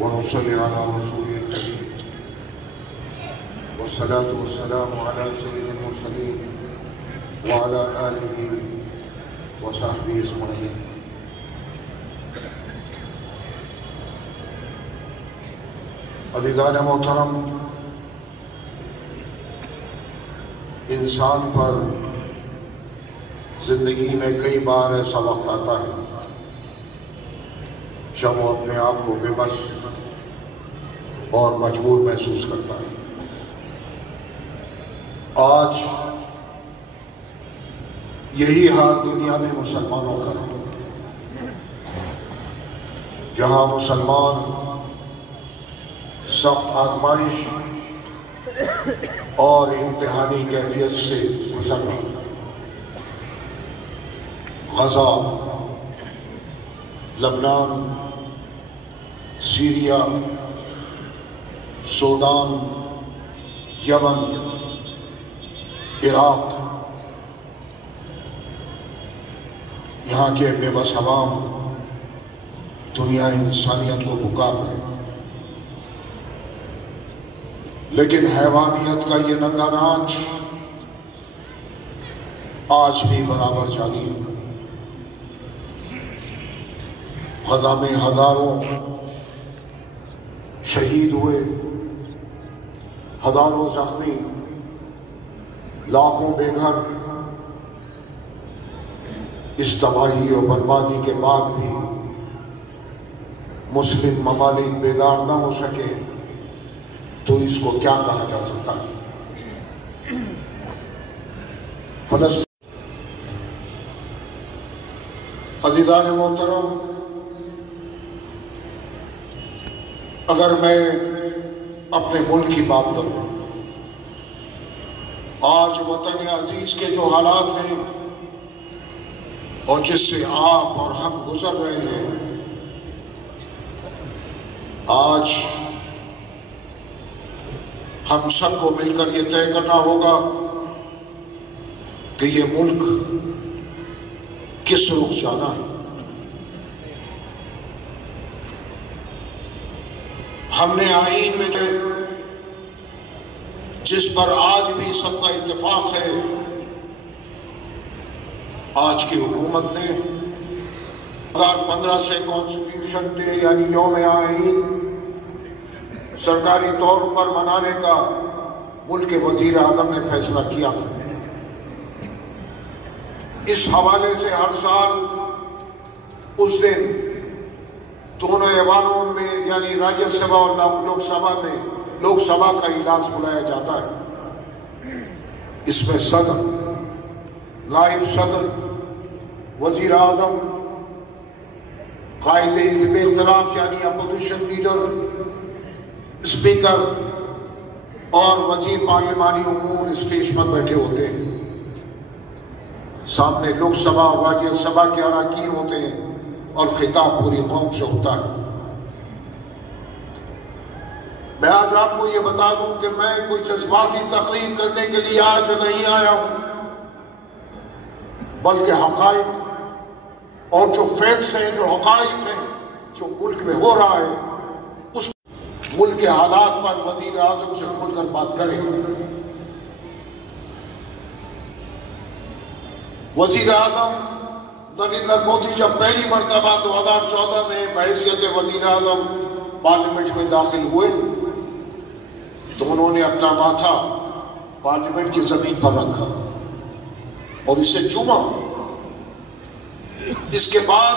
ونصلي على رسوله الكريم والصلاة والسلام على سيد المرسلين وعلى آله وصحبه أجمعين. عزیزان محترم، انسان پر زندگی میں کئی بار ایسا وقت آتا ہے جب وہ اپنے آپ کو بے بس اور مجبور محسوس کرتا ہے۔ آج یہی حال دنیا میں مسلمانوں کا ہے، جہاں مسلمان سخت آزمائش اور امتحانی کیفیت سے گزر رہا ہے۔ غزہ، لبنان، سیریا، سوڈان، یمن، عراق، یہاں کے بے بس عوام دنیا انسانیت کو پکار رہے ہیں، لیکن حیوانیت کا یہ ننگا ناچ آج بھی برابر جاری ہے۔ غزہ میں ہزاروں شہید ہوئے، ہزاروں زخمی، لاکھوں بے گھر۔ اس تباہی اور بربادی کے بعد بھی مسلم ممالک بیدار نہ ہو سکے تو اس کو کیا کہا جا سکتا ہے؟ فلسطین۔ عزیزان محترم، اگر میں اپنے ملک کی بات کروں، آج وطن عزیز کے جو حالات ہیں اور جس سے آپ اور ہم گزر رہے ہیں، آج ہم سب کو مل کر یہ طے کرنا ہوگا کہ یہ ملک کس رخ جانا ہے۔ ہم نے آئین میں جس پر آج بھی سب کا اتفاق ہے، آج کی حکومت نے 2015 سے کانسٹیٹیوشن ڈے یعنی یوم آئین سرکاری طور پر منانے کا ملک کے وزیر اعظم نے فیصلہ کیا تھا۔ اس حوالے سے ہر سال اس دن دونوں ایوانوں میں یعنی راجیہ سبھا اور لوک سبھا کا اجلاس بلایا جاتا ہے۔ اس میں صدر، نائب صدر، وزیر اعظم، قائد حزب اختلاف یعنی اپوزیشن لیڈر، اسپیکر اور وزیر پارلیمانی امور اسٹیج پر بیٹھے ہوتے ہیں۔ سامنے لوک سبھا اور راجیہ سبھا کے اراکین ہوتے ہیں اور خطاب پوری قوم سے ہوتا ہے۔ میں آج آپ کو یہ بتا دوں کہ میں کوئی جذباتی تقریر کرنے کے لیے آج نہیں آیا ہوں، بلکہ حقائق اور جو فیکٹس ہیں، جو حقائق ہیں، جو ملک میں ہو رہا ہے، اس ملک کے حالات پر وزیر اعظم سے کھل کر بات کریں۔ وزیر اعظم نریندر مودی جب پہلی مرتبہ 2014 میں بحیثیت وزیر اعظم پارلیمنٹ میں داخل ہوئے تو انہوں نے اپنا ماتھا پارلیمنٹ کی زمین پر رکھا اور اسے چوما۔ اس کے بعد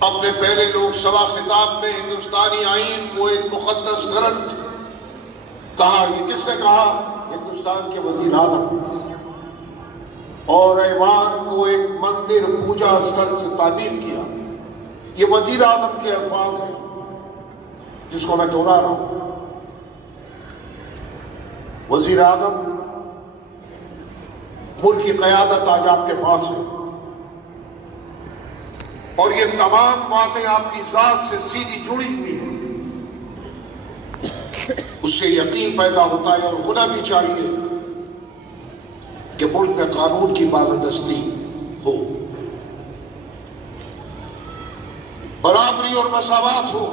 اپنے پہلے لوک سبھا خطاب میں ہندوستانی آئین کو ایک مقدس گرنتھ کہا۔ یہ کس نے کہا؟ ہندوستان کے وزیر اعظم۔ اور ایوان کو ایک مندر پوجا استھل سے تعبیر کیا۔ یہ وزیر اعظم کے الفاظ ہیں جس کو میں دہرا رہا ہوں۔ وزیر اعظم، ملک کی قیادت آج آپ کے پاس ہے اور یہ تمام باتیں آپ کی ذات سے سیدھی جڑی ہوئی ہیں۔ اس سے یقین پیدا ہوتا ہے اور ہونا بھی چاہیے کہ ملک میں قانون کی پابندستی ہو۔ برابری اور مساوات ہو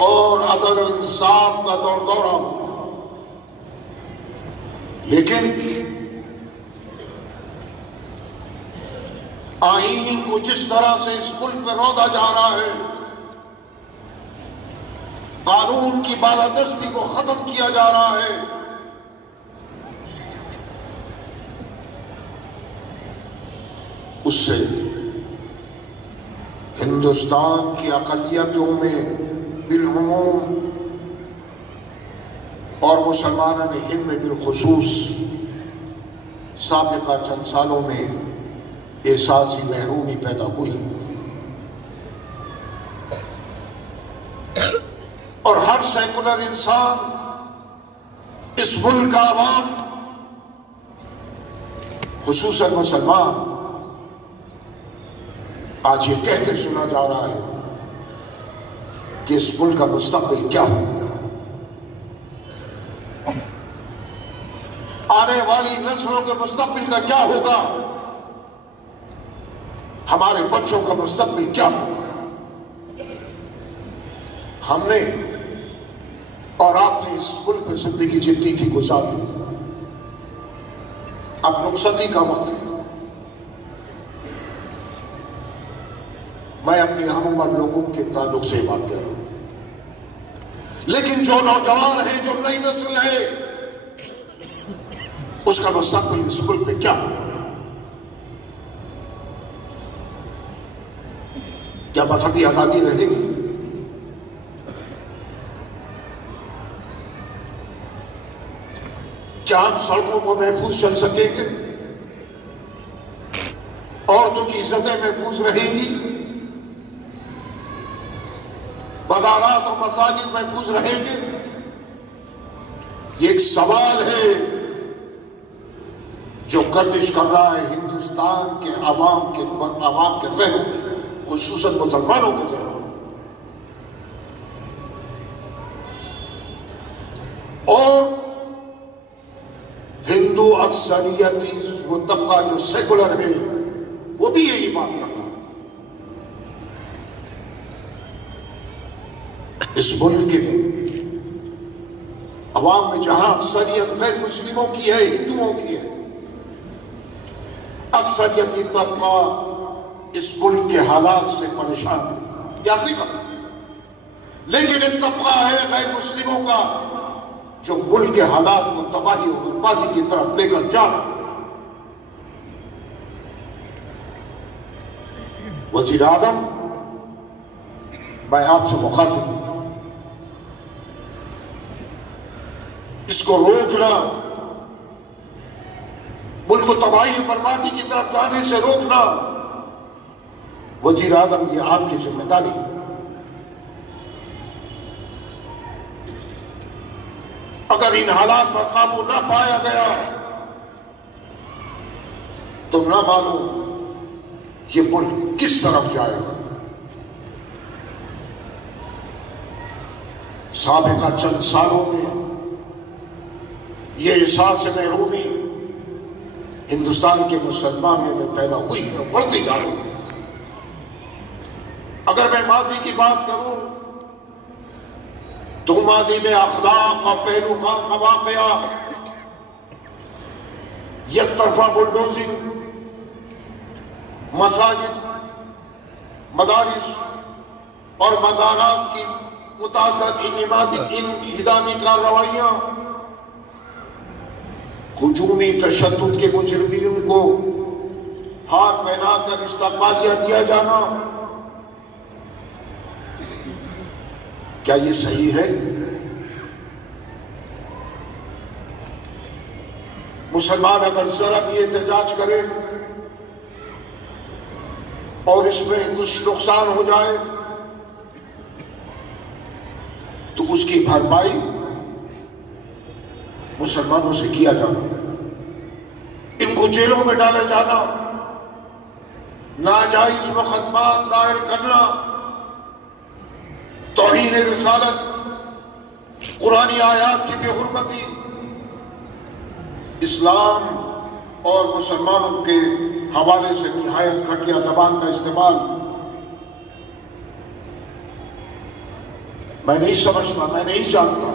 اور عدل و انصاف کا دور دورہ ہو، لیکن آئین کو جس طرح سے اس ملک میں رودا جا رہا ہے، قانون کی بالادستی کو ختم کیا جا رہا ہے، اس سے ہندوستان کی اقلیتوں میں بالعموم اور مسلمانان ہند میں بالخصوص سابقہ چند سالوں میں احساسی محرومی پیدا ہوئی، اور ہر سیکولر انسان، اس ملک کا عوام، خصوصاً مسلمان، آج یہ کہتے سنا جا رہا ہے کہ اس ملک کا مستقبل کیا ہو، آنے والی نسلوں کے مستقبل کا کیا ہوگا، ہمارے بچوں کا مستقبل کیا ہوگا۔ ہم نے اور آپ نے اس ملک میں زندگی جتنی تھی گزار لی، اب رخصتی کا وقت ہے۔ میں اپنی ہم عمر لوگوں کے تعلق سے بات کر رہا ہوں، لیکن جو نوجوان ہیں، جو نئی نسل ہے، اس کا مستقبل اس ملک پہ کیا ہوگا؟ کیا مذہبی آزادی رہے گی؟ کیا ہم سڑکوں کو محفوظ چل سکیں گے؟ عورتوں کی عزتیں محفوظ رہیں گی؟ بازارات اور مساجد محفوظ رہیں گے؟ یہ ایک سوال ہے جو گردش کر رہا ہے ہندوستان کے عوام کے ذہنوں میں، خصوصاً مسلمانوں کے ذہنوں میں۔ اور ہندو اکثریتی وہ طبقہ جو سیکولر ہے، وہ بھی یہی بات کر رہا ہے۔ اس ملک میں عوام میں جہاں اکثریت غیر مسلموں کی ہے، ہندوؤں کی ہے، اکثریتی طبقہ اس ملک کے حالات سے پریشان ہے، یہ حقیقت ہے۔ لیکن ایک طبقہ ہے غیر مسلموں کا جو ملک کے حالات کو تباہی و بربادی کی طرف لے کر جا رہا ہے۔ وزیر اعظم، میں آپ سے مخاطب ہوں، اس کو روکنا، ملک کو تباہی و بربادی کی طرف جانے سے روکنا، وزیر اعظم یہ آپ کی ذمہ داری ہے۔ اگر ان حالات پر قابو نہ پایا گیا تو نہ معلوم یہ ملک کس طرف جائے گا۔ سابقہ چند سالوں میں یہ احساس محرومی ہندوستان کے مسلمانوں میں پیدا ہوئی ہے، بڑھتی جا رہی ہے۔ اگر میں ماضی کی بات کروں تو ماضی میں اخلاق اور پہلو کا واقعہ، یک طرفہ بلڈوزنگ، مساجد، مدارس اور مزارات کی متعدد انہدامی کارروائیاں، ہجومی تشدد کے مجرمین کو ہاتھ پہنا کر استقبالیہ دیا جانا، کیا یہ صحیح ہے؟ مسلمان اگر ذرا بھی احتجاج کرے اور اس میں کچھ نقصان ہو جائے تو اس کی بھرپائی مسلمانوں سے کیا جانا، ان کو جیلوں میں ڈالا جانا، ناجائز مقدمات دائر کرنا، توہین رسالت، قرآنی آیات کی بے حرمتی، اسلام اور مسلمانوں کے حوالے سے نہایت گھٹیا زبان کا استعمال، میں نہیں سمجھتا، میں نہیں جانتا،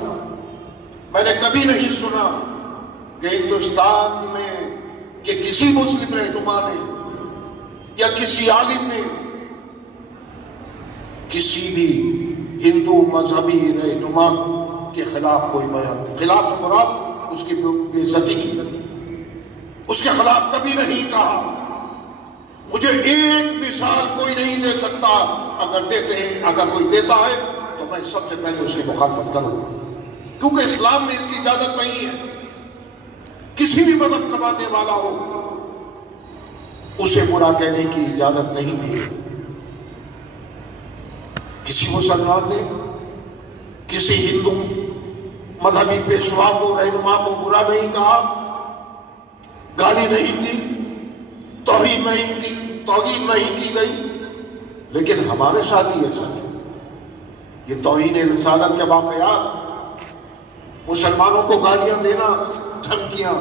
میں نے کبھی نہیں سنا کہ ہندوستان میں کہ کسی مسلم رہنما نے یا کسی عالم نے کسی بھی ہندو مذہبی رہنما کے خلاف کوئی بیان نہیں، خلاف مراد اس کی بے عزتی کی، اس کے خلاف کبھی نہیں کہا۔ مجھے ایک مثال کوئی نہیں دے سکتا، اگر کوئی دیتا ہے تو میں سب سے پہلے اس کی مخالفت کروں گا، کیونکہ اسلام میں اس کی اجازت نہیں ہے۔ کسی بھی مذہب کا ماننے والا ہو اسے برا کہنے کی اجازت نہیں دی۔ کسی مسلمان نے کسی ہندو مذہبی پیشوا کو، رہنما کو برا نہیں کہا، گالی نہیں دی، توہین نہیں کی گئی، لیکن ہمارے ساتھ ہی ایسا نہیں۔ یہ توہین رسالت کے واقعات، مسلمانوں کو گالیاں دینا، دھمکیاں،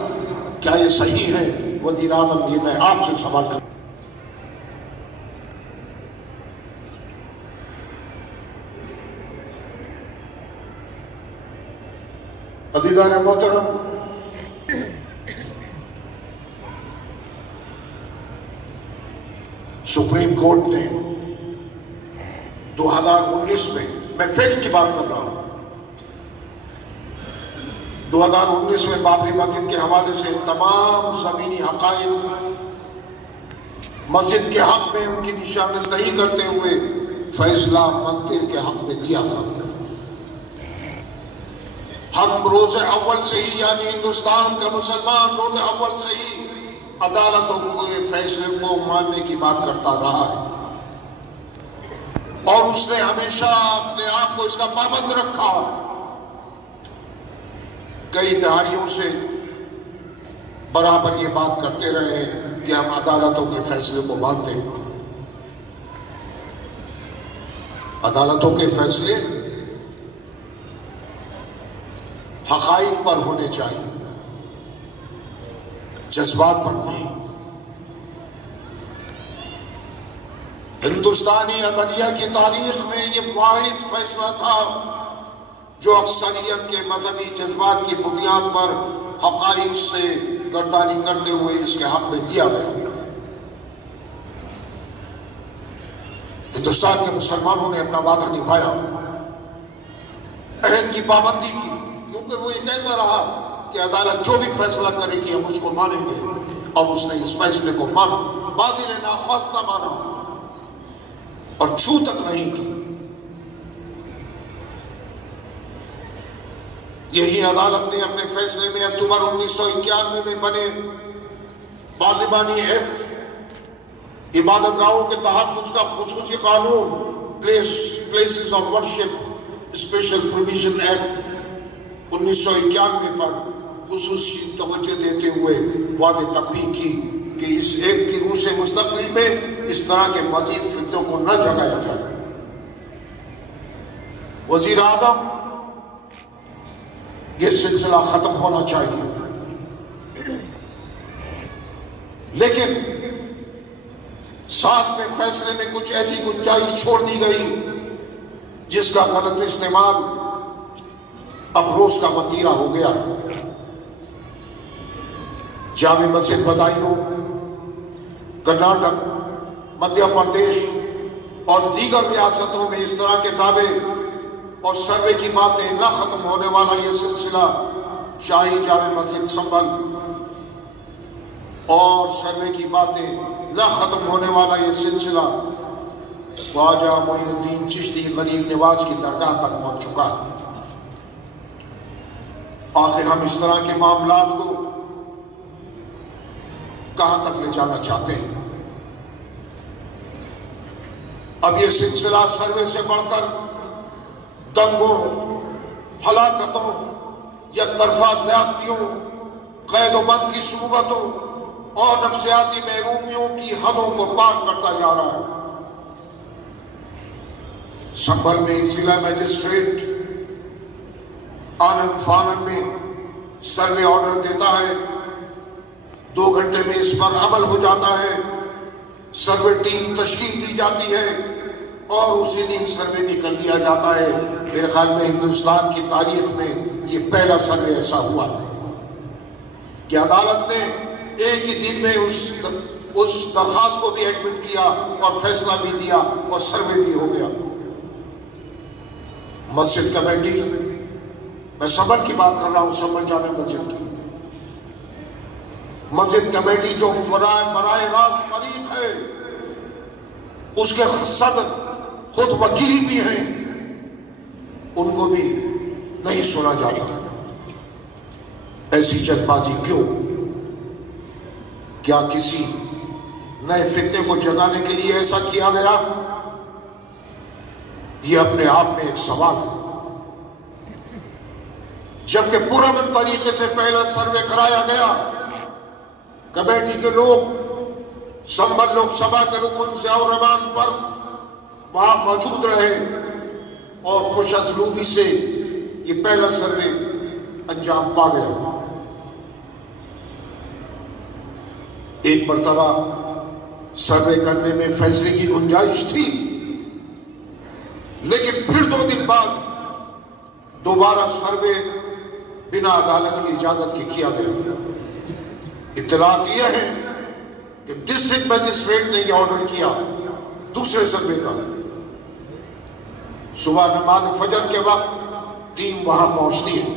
کیا یہ صحیح ہے؟ وزیر اعظم، یہ میں آپ سے سوال کروں۔ عزیزان محترم، سپریم کورٹ نے 2019 میں فیکٹ کی بات کر رہا ہوں، 2019 میں بابری مسجد کے حوالے سے تمام زمینی حقائق مسجد کے حق میں ان کی نشاندہی کرتے ہوئے فیصلہ مندر کے حق میں دیا تھا۔ ہم روز اول سے ہی، یعنی ہندوستان کا مسلمان روز اول سے ہی عدالتوں کے فیصلے کو ماننے کی بات کرتا رہا ہے، اور اس نے ہمیشہ اپنے آپ کو اس کا پابند رکھا۔ کئی دہائیوں سے برابر یہ بات کرتے رہے کہ ہم عدالتوں کے فیصلے کو مانتے ہیں۔ عدالتوں کے فیصلے حقائق پر ہونے چاہیے، جذبات پر نہیں۔ ہندوستانی عدلیہ کی تاریخ میں یہ واحد فیصلہ تھا جو اکثریت کے مذہبی جذبات کی بنیاد پر حقائق سے گردانی کرتے ہوئے اس کے حق میں دیا گیا۔ ہندوستان کے مسلمانوں نے اپنا وعدہ نبھایا، عہد کی پابندی کی، کیونکہ وہ یہ کہتا رہا کہ عدالت جو بھی فیصلہ کرے گی ہم اس کو مانیں گے، اور اس نے اس فیصلے کو مانا، باطل ناخواستہ مانا اور چھو تک نہیں کی۔ یہی عدالت نے اپنے فیصلے میں اکتوبر 1991 میں بنے پارلیمانی ایکٹ، عبادت گاہوں کے تحفظ کا خصوصی قانون، places of worship special provision act 1991 پر خصوصی توجہ دیتے ہوئے واضح تنبیہ کی کہ اس ایکٹ کی روح سے مستقبل میں اس طرح کے مزید فتنوں کو نہ جگایا جائے۔ وزیر اعظم، یہ سلسلہ ختم ہونا چاہیے، لیکن ساتھ میں فیصلے میں کچھ ایسی گنجائش چھوڑ دی گئی جس کا غلط استعمال اب روز کا وتیرہ ہو گیا۔ جامع مسجد بدایوں، کرناٹک، مدھیہ پردیش اور دیگر ریاستوں میں اس طرح کے دعوے اور سروے کی باتیں نہ ختم ہونے والا یہ سلسلہ، شاہی جامع مسجد سنبھل اور سروے کی باتیں نہ ختم ہونے والا یہ سلسلہ خواجہ معین الدین چشتی غریب نواز کی درگاہ تک پہنچ چکا ہے۔ آخر ہم اس طرح کے معاملات کو کہاں تک لے جانا چاہتے ہیں؟ اب یہ سلسلہ سروے سے بڑھ کر دنگوں، ہلاکتوں، یک طرفہ زیادتیوں، قید و بند کی صورتوں اور نفسیاتی محرومیوں کی حدوں کو پار کرتا جا رہا ہے۔ سنبھل میں ایک ضلع میجسٹریٹ آنند فانند میں سروے آرڈر دیتا ہے، 2 گھنٹے میں اس پر عمل ہو جاتا ہے، سروے ٹیم تشکیل دی جاتی ہے، اور اسی دن سروے بھی کر لیا جاتا ہے. میرے خیال میں ہندوستان کی تاریخ میں یہ پہلا سروے ایسا ہوا کہ عدالت نے ایک ہی دن میں اس درخواست کو بھی ایڈمٹ کیا اور فیصلہ بھی دیا اور سروے بھی ہو گیا. مسجد کمیٹی، میں سبل کی بات کر رہا ہوں، سبل جامع مسجد کی مسجد کمیٹی جو براہ راست فریق ہے، اس کے صدر خود وکیل بھی ہیں، ان کو بھی نہیں سنا جاتا. ایسی جلد بازی کیوں؟ کیا کسی نئے فتنے کو جگانے کے لیے ایسا کیا گیا؟ یہ اپنے آپ میں ایک سوال ہے. جبکہ پرامن طریقے سے پہلا سروے کرایا گیا، کمیٹی کے لوگ سنبھل لوک سبھا کے رکن ضیاء الرحمان پر وہاں موجود رہے اور خوش اسلوبی سے یہ پہلا سروے انجام پا گیا. ایک مرتبہ سروے کرنے میں فیصلے کی گنجائش تھی، لیکن پھر 2 دن بعد دوبارہ سروے بنا عدالت کی اجازت کے کیا گیا. اطلاعات یہ ہے کہ ڈسٹرکٹ مجسٹریٹ نے یہ آرڈر کیا دوسرے سروے کا. صبح نماز فجر کے وقت ٹیم وہاں پہنچتی ہے.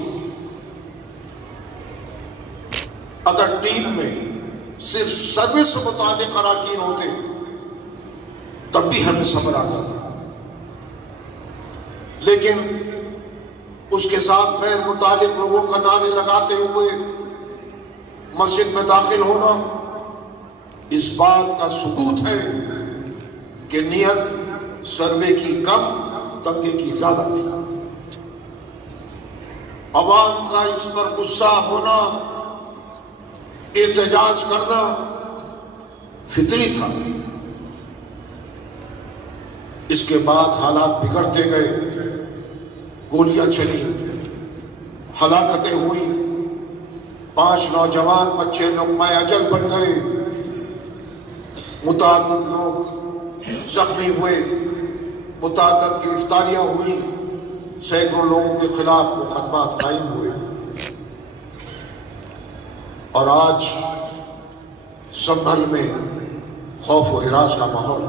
اگر ٹیم میں صرف سروے سے متعلق اراکین ہوتے تب بھی ہمیں صبر آ جاتا، لیکن اس کے ساتھ غیر متعلق لوگوں کا نعرے لگاتے ہوئے مسجد میں داخل ہونا اس بات کا ثبوت ہے کہ نیت سروے کی کم، دنگے کی زیادہ تھی. عوام کا اس پر غصہ ہونا، احتجاج کرنا فطری تھا. اس کے بعد حالات بگڑتے گئے، گولیاں چلی، ہلاکتیں ہوئی، 5 نوجوان بچے لقمہ اجل بن گئے، متعدد لوگ زخمی ہوئے، متعدد گرفتاریاں ہوئی، سینکڑوں لوگوں کے خلاف مقدمات قائم ہوئے. اور آج سنبھل میں خوف و ہراس کا ماحول.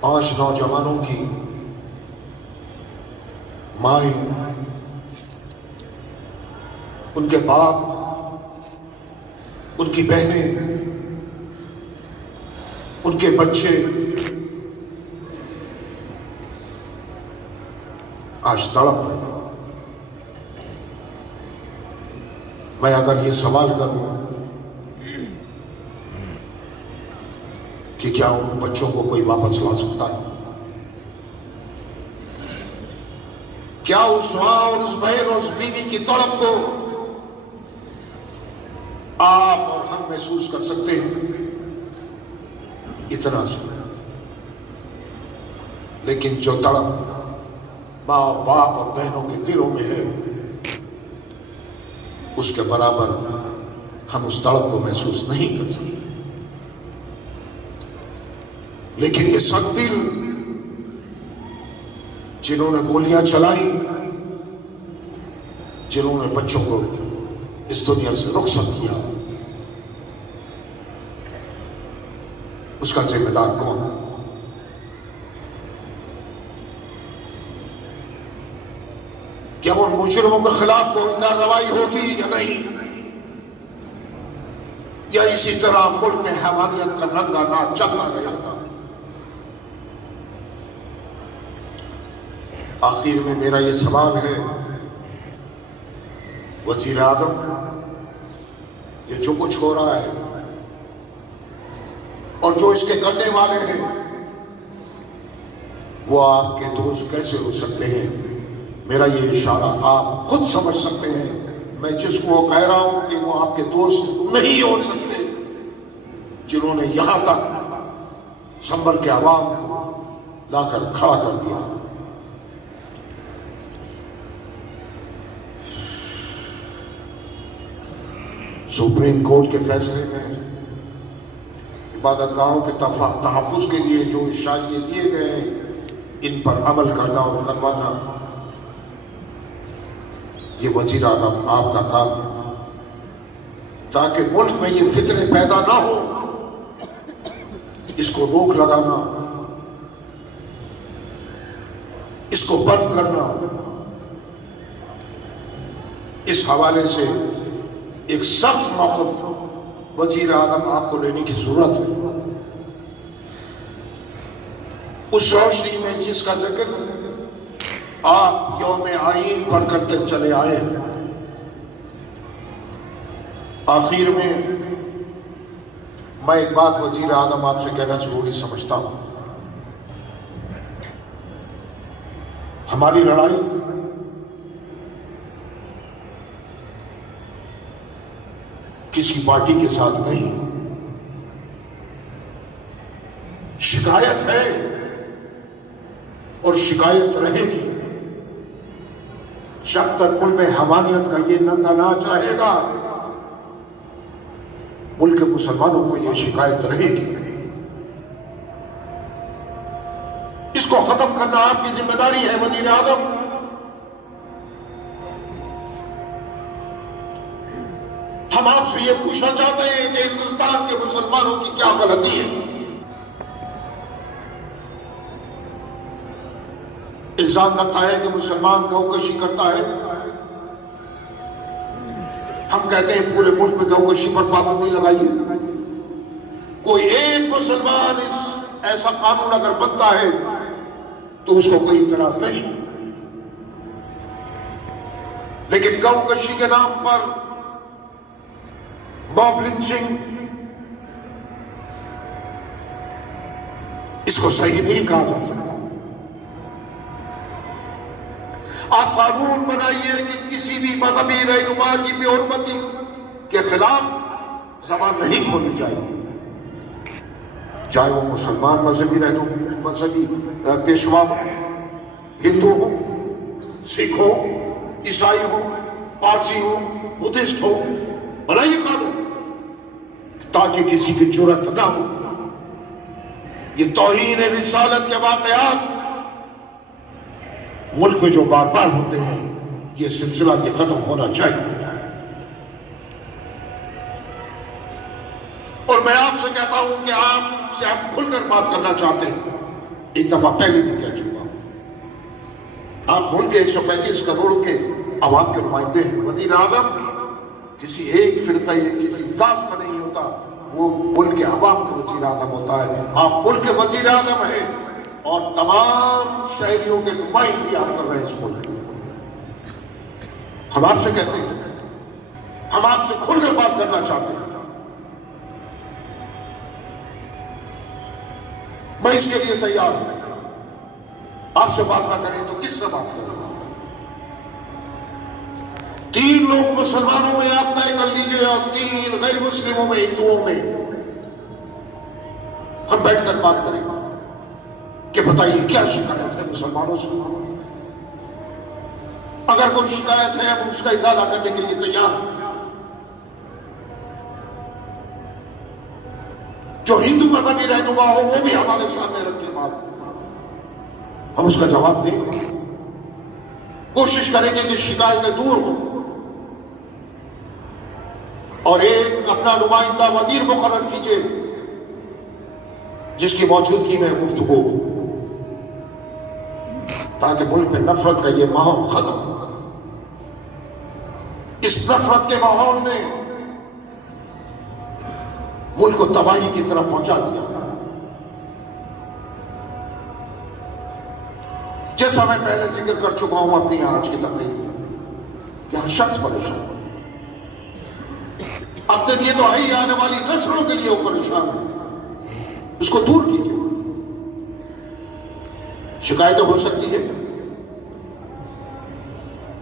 5 نوجوانوں کی مائیں، ان کے باپ، ان کی بہنیں، ان کے بچے آج تڑپ رہے ہیں. میں اگر یہ سوال کروں کہ کیا ان بچوں کو کوئی واپس لا سکتا ہے؟ کیا اس ماں اور اس بہن اور اس بیوی کی تڑپ کو آپ اور ہم محسوس کر سکتے ہیں؟ اتنا سا. لیکن جو تڑپ ماں باپ اور بہنوں کے دلوں میں ہے، اس کے برابر ہم اس تڑپ کو محسوس نہیں کر سکتے. لیکن یہ سخت دل جنہوں نے گولیاں چلائی، جنہوں نے بچوں کو اس دنیا سے رخصت کیا، اس کا ذمہ دار کون؟ کیا ان مجرموں کے خلاف کوئی کارروائی ہوگی یا نہیں؟ یا اسی طرح ملک میں حیوانیت کا ننگا ناچ چلتا رہے گا؟ آخر میں میرا یہ سوال ہے، وزیر اعظم، یہ جو کچھ ہو رہا ہے اور جو اس کے کرنے والے ہیں، وہ آپ کے دوست کیسے ہو سکتے ہیں؟ میرا یہ اشارہ آپ خود سمجھ سکتے ہیں. میں جس کو کہہ رہا ہوں کہ وہ آپ کے دوست نہیں ہو سکتے، جنہوں نے یہاں تک سنبھل کے عوام کو لا کر کھڑا کر دیا. سپریم کورٹ کے فیصلے میں عبادتگاہوں کے تحفظ کے لیے جو اشاریے دیے گئے ہیں ان پر عمل کرنا اور کروانا یہ وزیر اعظم آپ کا کام ہے، تاکہ ملک میں یہ فتنے پیدا نہ ہو، اس کو روک لگانا، اس کو بند کرنا۔ اس حوالے سے ایک سخت موقف وزیر اعظم آپ کو لینے کی ضرورت ہے۔ اس روشنی میں جس کا ذکر آپ یوم آئین پڑھ کرتے چلے آئے، آخر میں میں ایک بات وزیر اعظم آپ سے کہنا ضروری سمجھتا ہوں۔ ہماری لڑائی کسی پارٹی کے ساتھ نہیں، شکایت ہے اور شکایت رہے گی جب تک ملک میں حمانیت کا یہ ننگا ناچ رہے گا، ملک کے مسلمانوں کو یہ شکایت رہے گی۔ اس کو ختم کرنا آپ کی ذمہ داری ہے وزیر اعظم۔ ہم آپ سے یہ پوچھنا چاہتے ہیں کہ ہندوستان کے مسلمانوں کی کیا غلطی ہے؟ الزام لگتا ہے کہ مسلمان گوکشی کرتا ہے۔ ہم کہتے ہیں پورے ملک میں گوکشی پر پابندی لگائیے، کوئی ایک مسلمان ایسا قانون اگر بنتا ہے تو اس کو کوئی اعتراض نہیں، لیکن گوکشی کے نام پر موب لنچنگ، اس کو صحیح نہیں کہا جا سکتا۔ آپ قانون بنائیے کہ کسی بھی مذہبی رہنما کی بے حرمتی کے خلاف زبان نہیں کھولی جائے گی، چاہے وہ مسلمان مذہبی پیشوا ہو، ہندو ہو، سکھ ہو، عیسائی ہو، پارسی ہو، بدھسٹ ہو، بنائیے قانون تاکہ کسی کی جرأت نہ ہو۔ یہ توہین رسالت کے واقعات ملک میں جو بار بار ہوتے ہیں، یہ سلسلہ یہ ختم ہونا چاہیے۔ اور میں آپ سے کہتا ہوں کہ آپ سے ہم کھل کر بات کرنا چاہتے ہیں، ایک دفعہ پہلے بھی کہہ چکا ہوں، آپ ملک کے 135 کروڑ کے عوام کے نمائندے ہیں۔ وزیر اعظم کسی ایک فرقہ یا کسی ذات کا نہیں ہوتا، وہ ملک کے عوام کا وزیر اعظم ہوتا ہے۔ آپ ملک کے وزیر اعظم ہیں اور تمام شہریوں کے نمائندگی آپ کر رہے ہیں اس ملک میں۔ ہم آپ سے کہتے ہیں، ہم آپ سے کھل کر بات کرنا چاہتے ہیں۔ میں اس کے لیے تیار ہوں، آپ سے بات نہ کریں تو کس سے بات کریں؟ 3 لوگ مسلمانوں میں آپ طے کر لیجئے اور 3 غیر مسلموں میں، ہندوؤں میں ہم بیٹھ کر بات کریں کہ بتائیے کیا شکایت ہے مسلمانوں سے۔ اگر کوئی شکایت ہے ہم اس کا ازالہ کرنے کے لیے تیار ہیں۔ جو ہندو مذہبی رہنما ہو وہ بھی ہمارے سامنے رکھے بات، ہم اس کا جواب دیں گے، کوشش کریں گے کہ شکایتیں دور ہوں، اور ایک اپنا نمائندہ وزیر مقرر کیجئے جس کی موجودگی میں گفتگو ہو، تاکہ ملک میں نفرت کا یہ ماحول ختم ہو۔ اس نفرت کے ماحول نے ملک کو تباہی کی طرف پہنچا دیا۔ جیسا میں پہلے ذکر کر چکا ہوں اپنی آج کی تقریر میں کہ ہر شخص پریشان ہے، اپنے لیے تو ہے ہی، آنے والی نسلوں کے لیے وہ پریشان ہے، اس کو دور کیجیے۔ شکایتیں ہو سکتی ہے،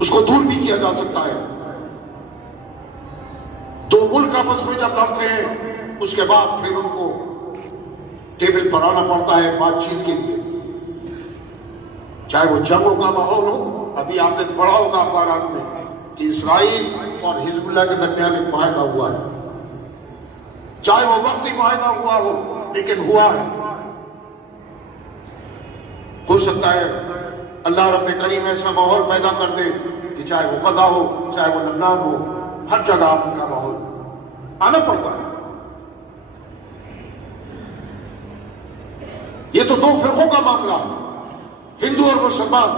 اس کو دور بھی کیا جا سکتا ہے۔ 2 ملک آپس میں جب لڑتے ہیں اس کے بعد پھر ان کو ٹیبل پر آنا پڑتا ہے بات چیت کے لیے، چاہے وہ جنگوں کا ماحول ہو۔ ابھی آپ نے پڑھا ہوگا اخبارات میں کہ اسرائیل اور حزب اللہ کے درمیان ایک معاہدہ ہوا ہے، چاہے وہ وقتی معاہدہ ہوا ہو لیکن ہوا ہے. ہو سکتا ہے اللہ رب کریم ایسا ماحول پیدا کر دے کہ چاہے وہ غزہ ہو چاہے وہ لبنان ہو، ہر جگہ ان کا ماحول آنا پڑتا ہے. یہ تو دو فرقوں کا معاملہ ہے، ہندو اور مسلمان.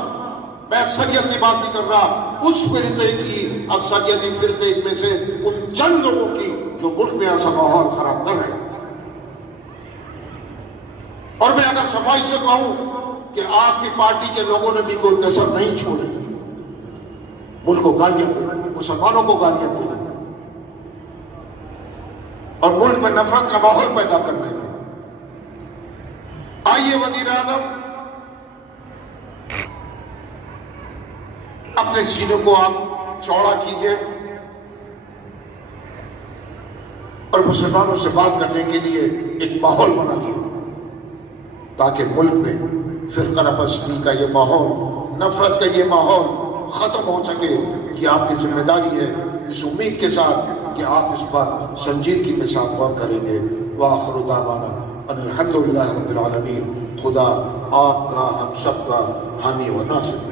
میں اکثریت کی بات نہیں کر رہا، اس فرقے کی اکثریتی فرقے میں سے ان چند لوگوں کی جو ملک میں ایسا ماحول خراب کر رہے ہیں. اور میں اگر صفائی سے کہوں کہ آپ کی پارٹی کے لوگوں نے بھی کوئی کسر نہیں چھوڑی ملک کو گالیاں دینے، مسلمانوں کو گالیاں دینے میں اور ملک میں نفرت کا ماحول پیدا کرنے میں. آئیے وزیر اعظم، اپنے سینے کو آپ چوڑا کیجئے اور مسلمانوں سے بات کرنے کے لیے ایک ماحول بنائیے تاکہ ملک میں فرقہ پرستی کا یہ ماحول، نفرت کا یہ ماحول ختم ہو سکے. یہ آپ کی ذمہ داری ہے، اس امید کے ساتھ کہ آپ اس پر سنجیدگی کے ساتھ غور کریں گے. وآخر دعوانا ان الحمدللہ رب العالمین. خدا آپ کا ہم سب کا حامی و ناصر.